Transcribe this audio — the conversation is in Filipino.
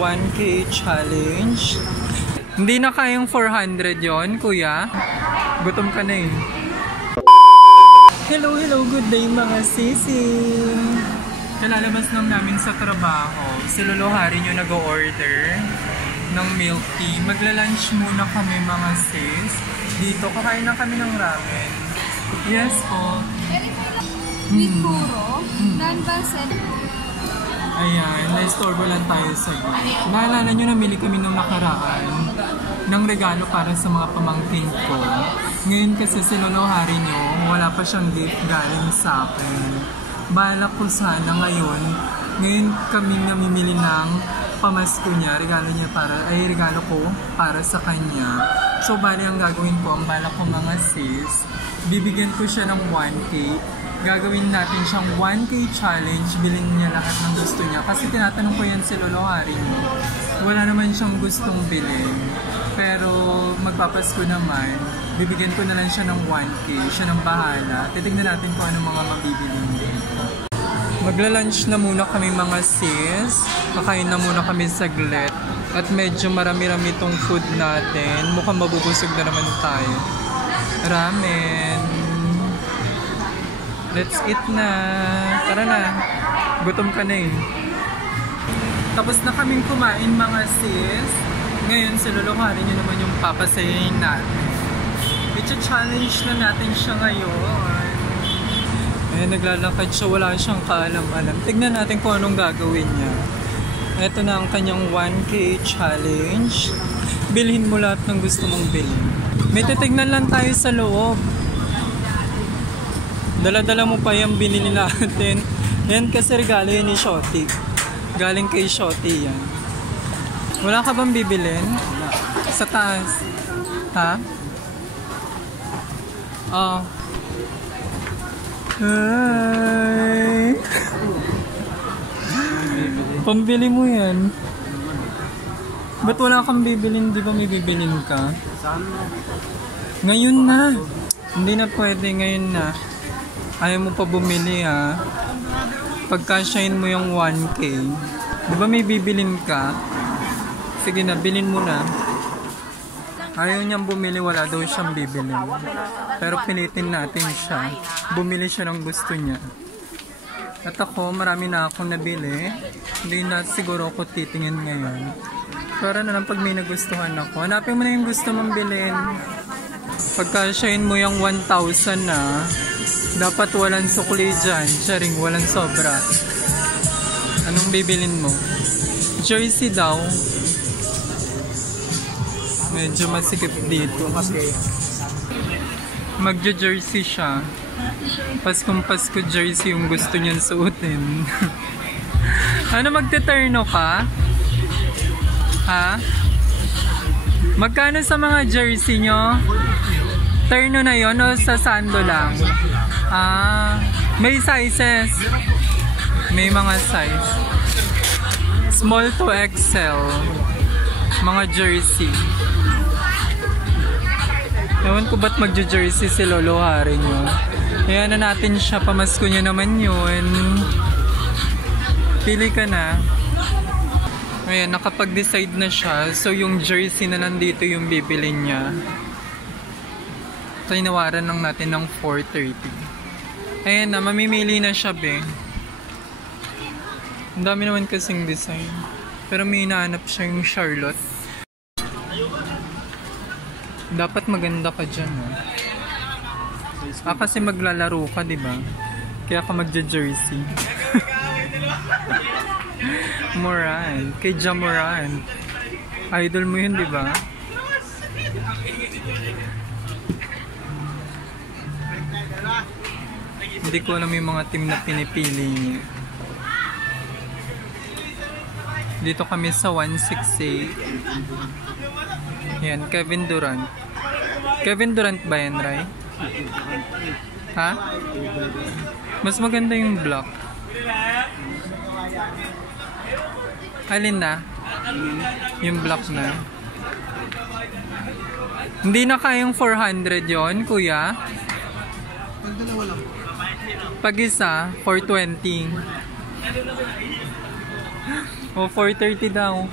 1K challenge. Hindi na kayang 400 yon, kuya. Gutom ka na eh. Hello, good day mga sisi. Kalalabas lang namin sa trabaho. Si Lolo Hari nyo nag-order ng milk tea. Magla-lunch muna kami mga sis. Dito, kakain na kami ng ramen. Yes po. With puro, non-based. Ayan, na-istorbo lang tayo sa iyo. Naalala nyo, namili kami nung nakaraan ng regalo para sa mga pamangkin ko. Ngayon kasi si Lolo Hari nyo, wala pa siyang gift galing sa akin. Balak ko sana ngayon kami namimili ng pamasko niya, regalo ko para sa kanya. So bali ang gagawin ko, ang balak ko mga sis, bibigyan ko siya ng 1K. Gagawin natin siyang 1K challenge, bilhin niya lahat ng gusto niya. Kasi tinatanong ko yan si Lolo Hari niya. Wala naman siyang gustong bilhin. Pero magpapasko naman, bibigyan ko na lang siya ng 1K. Siya nang bahala. Titignan natin kung ano mga mabibili niya. Magla-lunch na muna kami mga sis. Kakain na muna kami saglit. At medyo marami-rami itong food natin. Mukhang mabubusog na naman tayo. Ramen. Let's eat na. Tara na. Gutom ka na eh. Tapos na kaming kumain mga sis. Ngayon si Lolo Hari nyo naman yung papasayin natin. I-challenge na natin siya ngayon. Ayan, naglalakad siya. Wala siyang kaalam-alam. Tignan natin kung anong gagawin niya. Ito na ang kanyang 1K challenge. Bilhin mo lahat ng gusto mong bilhin. May titignan lang tayo sa loob. Dala-dala mo pa yung binili natin. Yan kasi regalo yun ni Shotty. Galing kay Shotty yan. Wala ka bang bibilin? Sa taas. Ha? Oh. Hi! Pambili mo yan. Ba't wala kang bibilin? Di ba may bibilin ka? Ngayon na. Hindi na pwede ngayon na. Ayaw mo pa bumili ha. Pagkasyahin mo yung 1K. Di ba may bibilin ka? Sige na, bilhin mo na. Ayaw niyang bumili, wala daw siyang bibilin. Pero pilitin natin siya. Bumili siya ng gusto niya. At ako, marami na akong nabili. Hindi na siguro ako titingin ngayon. Pero na lang pag may nagustuhan ako. Hanapin mo na yung gusto mong bilhin. Pagkasyahin mo yung 1,000 na, dapat walang sukli dyan. Sharing, walang sobra. Anong bibilin mo? Jersey daw. Medyo masikip dito. Magja-jersey siya. Paskong Pasko jersey yung gusto niyan suotin. Ano, magte-terno ka? Ha? Magkano sa mga jersey nyo? Terno na yon o sa sando lang? Ah, may sizes. May mga size. Small to XL. Mga jersey. Ewan ko ba't magja-jersey si Lolo Hari nyo. Kaya na natin siya. Pamasko nyo naman yun. Pili ka na. Ayan, nakapag-decide na siya. So yung jersey na nandito yung bibili niya. Tinawaran lang natin ng 430. Ayan na, mamimili na siya be. Ang dami naman kasing design. Pero may hinahanap siya yung Charlotte. Dapat maganda ka dyan, oh. Kasi maglalaro ka, diba? Kaya ka magja-jersey. Moran. Kay Jamoran. Idol mo yun, diba? Hindi ko alam yung mga team na pinipili niya. Dito kami sa 168. Yan, Kevin Durant. Kevin Durant ba yan, Ray? Ha? Mas maganda yung black. Alin na? Yung black na. Hindi na kayang 400 yon, kuya? Pag isa, 420. O, 430 daw.